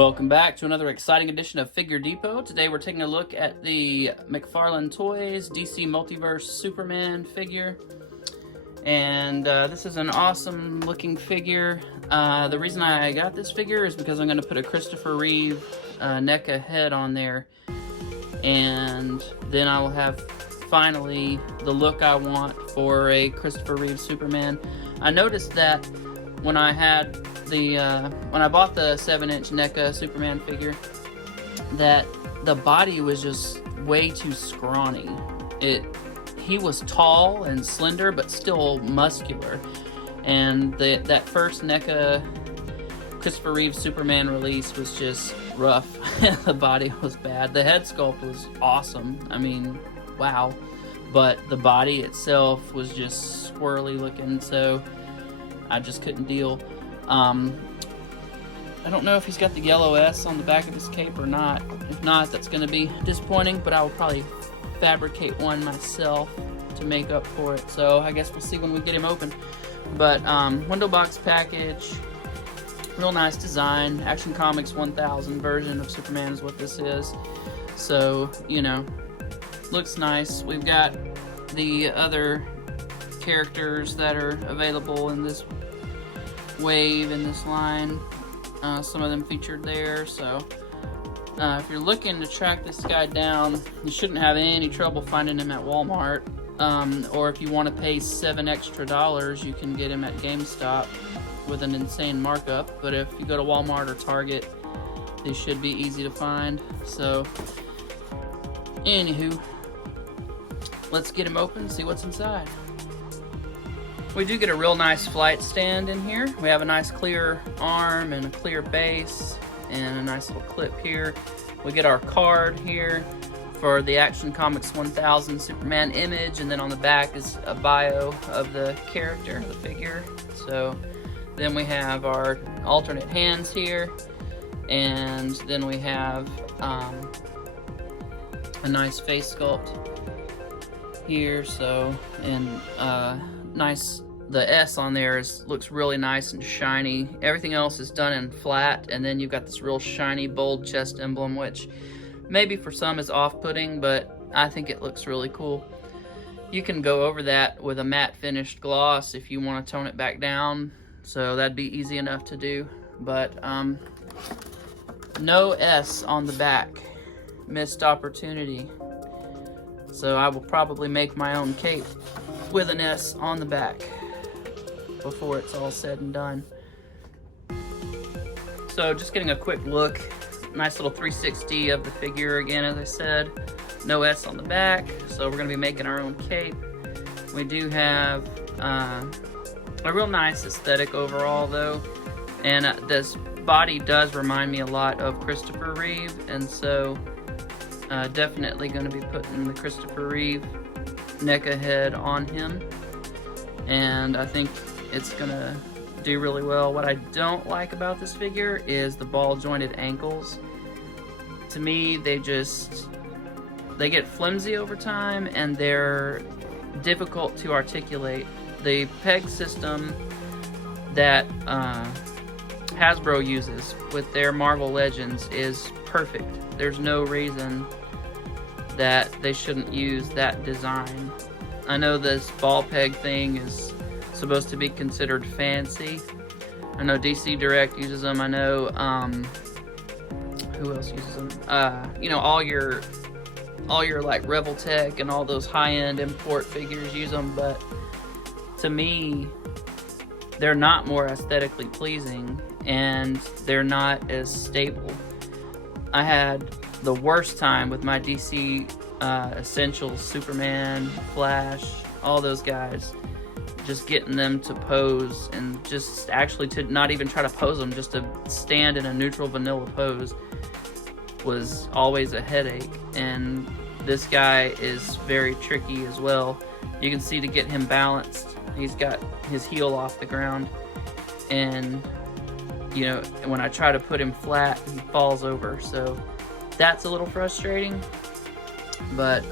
Welcome back to another exciting edition of Figure Depot. Today we're taking a look at the McFarlane Toys DC Multiverse Superman figure. And this is an awesome looking figure. The reason I got this figure is because I'm going to put a Christopher Reeve NECA head on there. And then I will have finally the look I want for a Christopher Reeve Superman. I noticed that when I had when I bought the 7-inch NECA Superman figure, that the body was just way too scrawny. He was tall and slender, but still muscular. And that first NECA Christopher Reeve Superman release was just rough. The body was bad. The head sculpt was awesome. I mean, wow. But the body itself was just squirrely looking, so I just couldn't deal. I don't know if he's got the yellow S on the back of his cape or not. If not, that's going to be disappointing, but I will probably fabricate one myself to make up for it. So I guess we'll see when we get him open. But window box package, real nice design. Action Comics 1000 version of Superman is what this is. So, you know, looks nice. We've got the other characters that are available in this wave, in this line. Some of them featured there. So if you're looking to track this guy down, you shouldn't have any trouble finding him at Walmart. Or if you want to pay $7 extra, you can get him at GameStop with an insane markup. But if you go to Walmart or Target, these should be easy to find. So anywho, let's get him open and see what's inside. We do get a real nice flight stand in here. We have a nice clear arm and a clear base and a nice little clip here. We get our card here for the Action Comics 1000 Superman image, and then on the back is a bio of the character, the figure. So then we have our alternate hands here, and then we have a nice face sculpt here. So, and nice, the S on there looks really nice and shiny. Everything else is done in flat, and then you've got this real shiny bold chest emblem, which maybe for some is off-putting, but I think it looks really cool. You can go over that with a matte finished gloss if you want to tone it back down, so that'd be easy enough to do. But no S on the back, missed opportunity. So I will probably make my own cape with an S on the back before it's all said and done. So just getting a quick look, nice little 360 of the figure again, as I said. No S on the back, so we're gonna be making our own cape. We do have a real nice aesthetic overall though, and this body does remind me a lot of Christopher Reeve, and so definitely gonna be putting the Christopher Reeve NECA head on him, and I think it's gonna do really well. What I don't like about this figure is the ball jointed ankles. To me, they get flimsy over time, and they're difficult to articulate. The peg system that Hasbro uses with their Marvel Legends is perfect. There's no reason that they shouldn't use that design. I know this ball peg thing is supposed to be considered fancy. I know DC Direct uses them. I know who else uses them? You know, all your like Rebel Tech and all those high-end import figures use them, but to me, they're not more aesthetically pleasing, and they're not as stable. I had the worst time with my DC Essentials, Superman, Flash, all those guys, just getting them to pose, and just actually to not even try to pose them, just to stand in a neutral vanilla pose was always a headache. And this guy is very tricky as well. You can see, to get him balanced, he's got his heel off the ground, and you know, when I try to put him flat, he falls over. So that's a little frustrating. But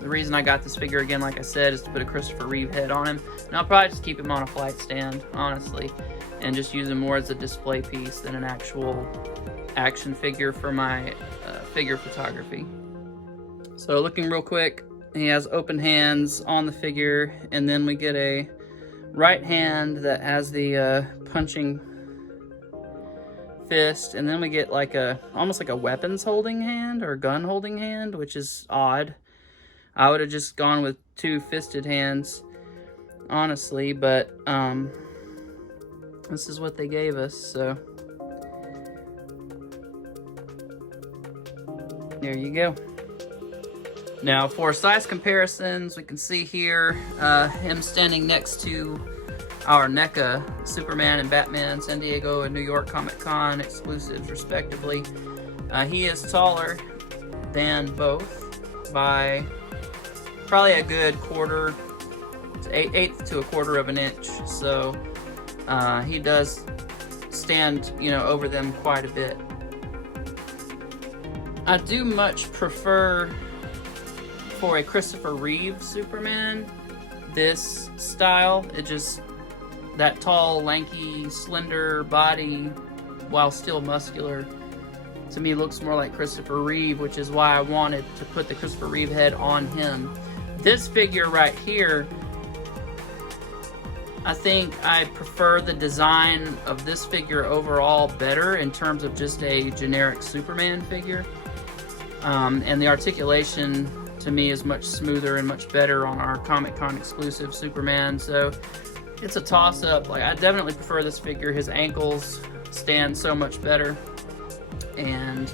the reason I got this figure again, like I said, is to put a Christopher Reeve head on him. And I'll probably just keep him on a flight stand, honestly, and just use him more as a display piece than an actual action figure for my figure photography. So looking real quick, he has open hands on the figure, and then we get a right hand that has the punching fist, and then we get like almost like a weapons holding hand or gun holding hand, which is odd. I would have just gone with 2 fisted hands, honestly, but this is what they gave us, so there you go. Now for size comparisons, we can see here him standing next to our NECA Superman and Batman San Diego and New York Comic-Con exclusives respectively. He is taller than both by probably a good eighth to a quarter of an inch, so he does stand, you know, over them quite a bit. I do much prefer, for a Christopher Reeve Superman, this style. It just, that tall, lanky, slender body, while still muscular, to me looks more like Christopher Reeve, which is why I wanted to put the Christopher Reeve head on him. This figure right here, I think I prefer the design of this figure overall better in terms of just a generic Superman figure. And the articulation to me is much smoother and much better on our Comic-Con exclusive Superman, so it's a toss-up. Like, I definitely prefer this figure. His ankles stand so much better, and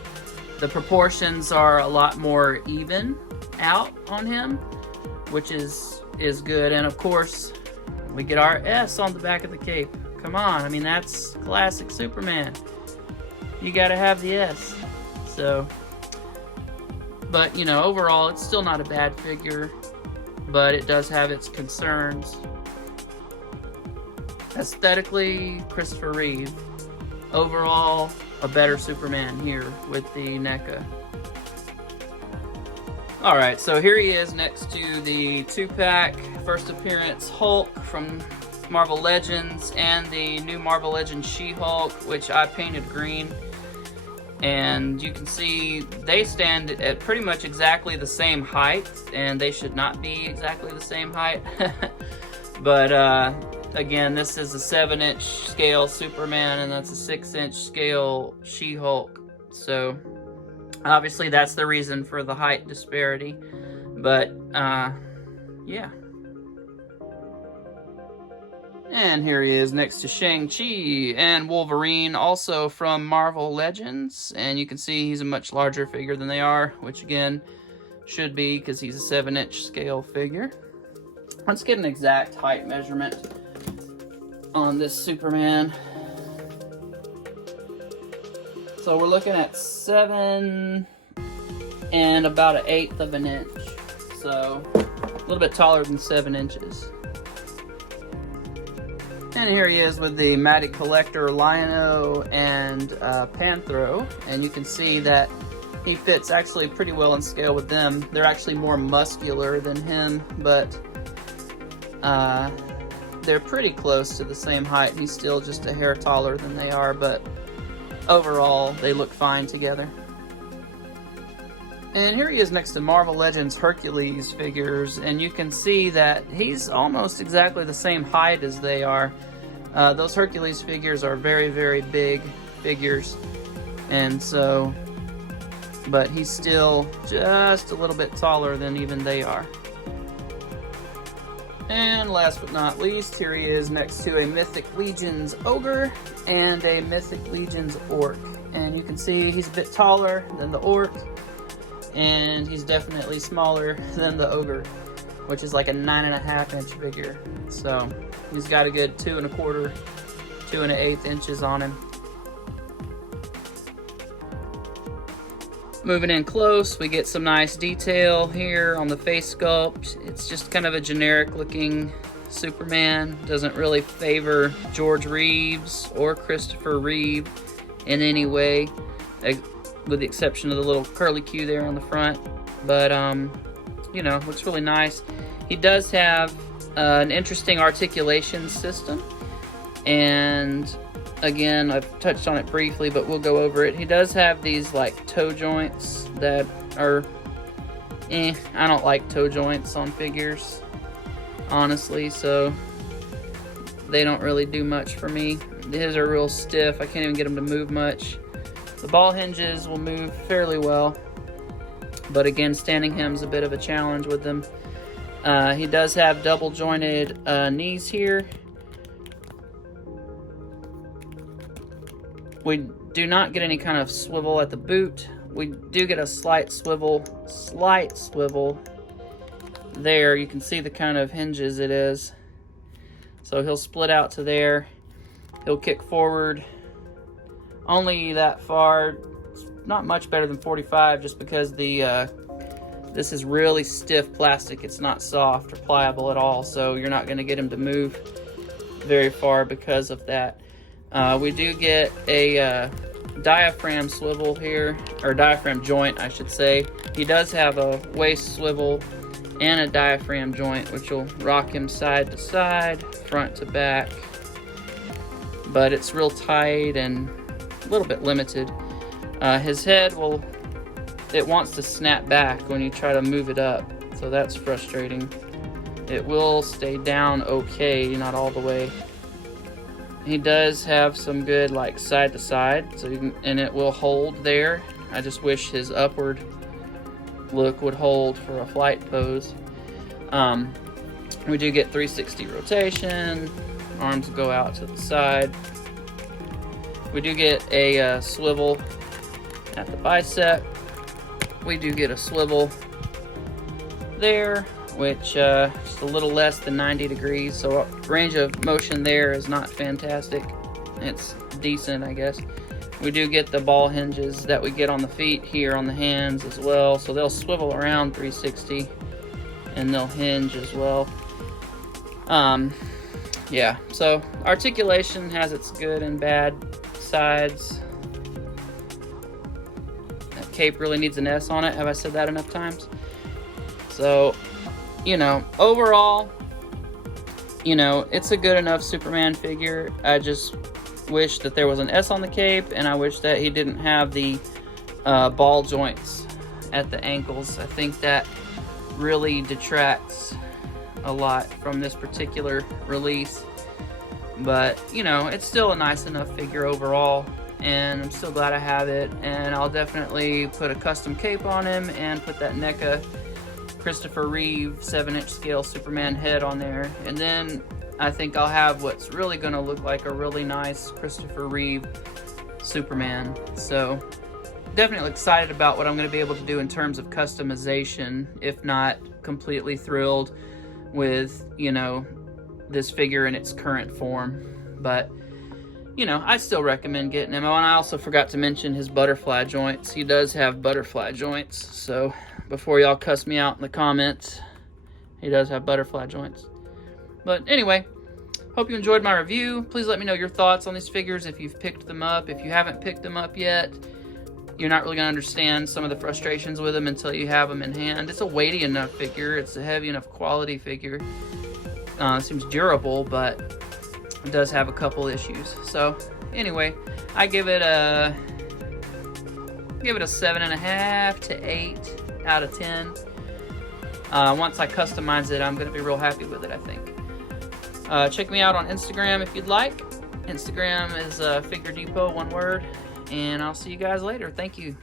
the proportions are a lot more even out on him, which is good. And of course, we get our S on the back of the cape. Come on, I mean, that's classic Superman. You gotta have the S. So, but you know, overall, it's still not a bad figure, but it does have its concerns. Aesthetically, Christopher Reeve. Overall, a better Superman here with the NECA. Alright, so here he is next to the 2-pack first appearance Hulk from Marvel Legends and the new Marvel Legends She-Hulk, which I painted green. And you can see they stand at pretty much exactly the same height, and they should not be exactly the same height. But again, this is a 7-inch scale Superman, and that's a 6-inch scale She-Hulk. So obviously that's the reason for the height disparity. But yeah. And here he is next to Shang-Chi and Wolverine, also from Marvel Legends. And you can see he's a much larger figure than they are, which again, should be because he's a 7-inch scale figure. Let's get an exact height measurement on this Superman. So we're looking at 7 and about 1/8 of an inch. So a little bit taller than 7 inches. And here he is with the Matty Collector Lion-O and Panthro, and you can see that he fits actually pretty well in scale with them. They're actually more muscular than him, but they're pretty close to the same height. He's still just a hair taller than they are, but overall they look fine together. And here he is next to Marvel Legends Hercules figures, and you can see that he's almost exactly the same height as they are. Those Hercules figures are very, very big figures, and so, but he's still just a little bit taller than even they are. And last but not least, here he is next to a Mythic Legions Ogre and a Mythic Legions Orc. And you can see he's a bit taller than the Orc, and he's definitely smaller than the Ogre, which is like a 9.5-inch figure. So he's got a good 2 1/4, 2 1/8 inches on him. Moving in close, we get some nice detail here on the face sculpt. It's just kind of a generic looking Superman. Doesn't really favor George Reeves or Christopher Reeve in any way, with the exception of the little curly Q there on the front. But, you know, looks really nice. He does have an interesting articulation system. And again, I've touched on it briefly, but we'll go over it. He does have these like toe joints that are, I don't like toe joints on figures, honestly, so they don't really do much for me. His are real stiff. I can't even get them to move much. The ball hinges will move fairly well, but again, standing him's a bit of a challenge with them. He does have double jointed knees here. We do not get any kind of swivel at the boot. We do get a slight swivel there. You can see the kind of hinges it is. So he'll split out to there. He'll kick forward only that far. It's not much better than 45, just because this is really stiff plastic. It's not soft or pliable at all, so you're not going to get him to move very far because of that. We do get a diaphragm swivel here, or diaphragm joint, I should say. He does have a waist swivel and a diaphragm joint, which will rock him side to side, front to back. But it's real tight and a little bit limited. His head it wants to snap back when you try to move it up, so that's frustrating. It will stay down okay, not all the way. He does have some good like side to side, so and it will hold there. I just wish his upward look would hold for a flight pose. We do get 360 rotation. Arms go out to the side. We do get a swivel at the bicep. We do get a swivel there, which just a little less than 90 degrees, so range of motion there is not fantastic. It's decent, I guess. We do get the ball hinges that we get on the feet here on the hands as well, so they'll swivel around 360 and they'll hinge as well. Yeah, so articulation has its good and bad sides. That cape really needs an S on it. Have I said that enough times? So, you know, overall, you know, it's a good enough Superman figure. I just wish that there was an S on the cape, and I wish that he didn't have the ball joints at the ankles. I think that really detracts a lot from this particular release. But, you know, it's still a nice enough figure overall, and I'm still glad I have it. And I'll definitely put a custom cape on him and put that NECA Christopher Reeve 7-inch scale Superman head on there, and then I think I'll have what's really going to look like a really nice Christopher Reeve Superman. So definitely excited about what I'm going to be able to do in terms of customization, if not completely thrilled with, you know, this figure in its current form. But, you know, I still recommend getting him. Oh, and I also forgot to mention his butterfly joints. He does have butterfly joints, so before y'all cuss me out in the comments, he does have butterfly joints. But anyway, hope you enjoyed my review. Please let me know your thoughts on these figures if you've picked them up. If you haven't picked them up yet, you're not really going to understand some of the frustrations with them until you have them in hand. It's a weighty enough figure. It's a heavy enough quality figure. It seems durable, but it does have a couple issues. So anyway, I give it a 7.5 to 8 out of 10. Once I customize it, I'm going to be real happy with it, I think. Check me out on Instagram if you'd like. Instagram is Figure Depot, one word. And I'll see you guys later. Thank you.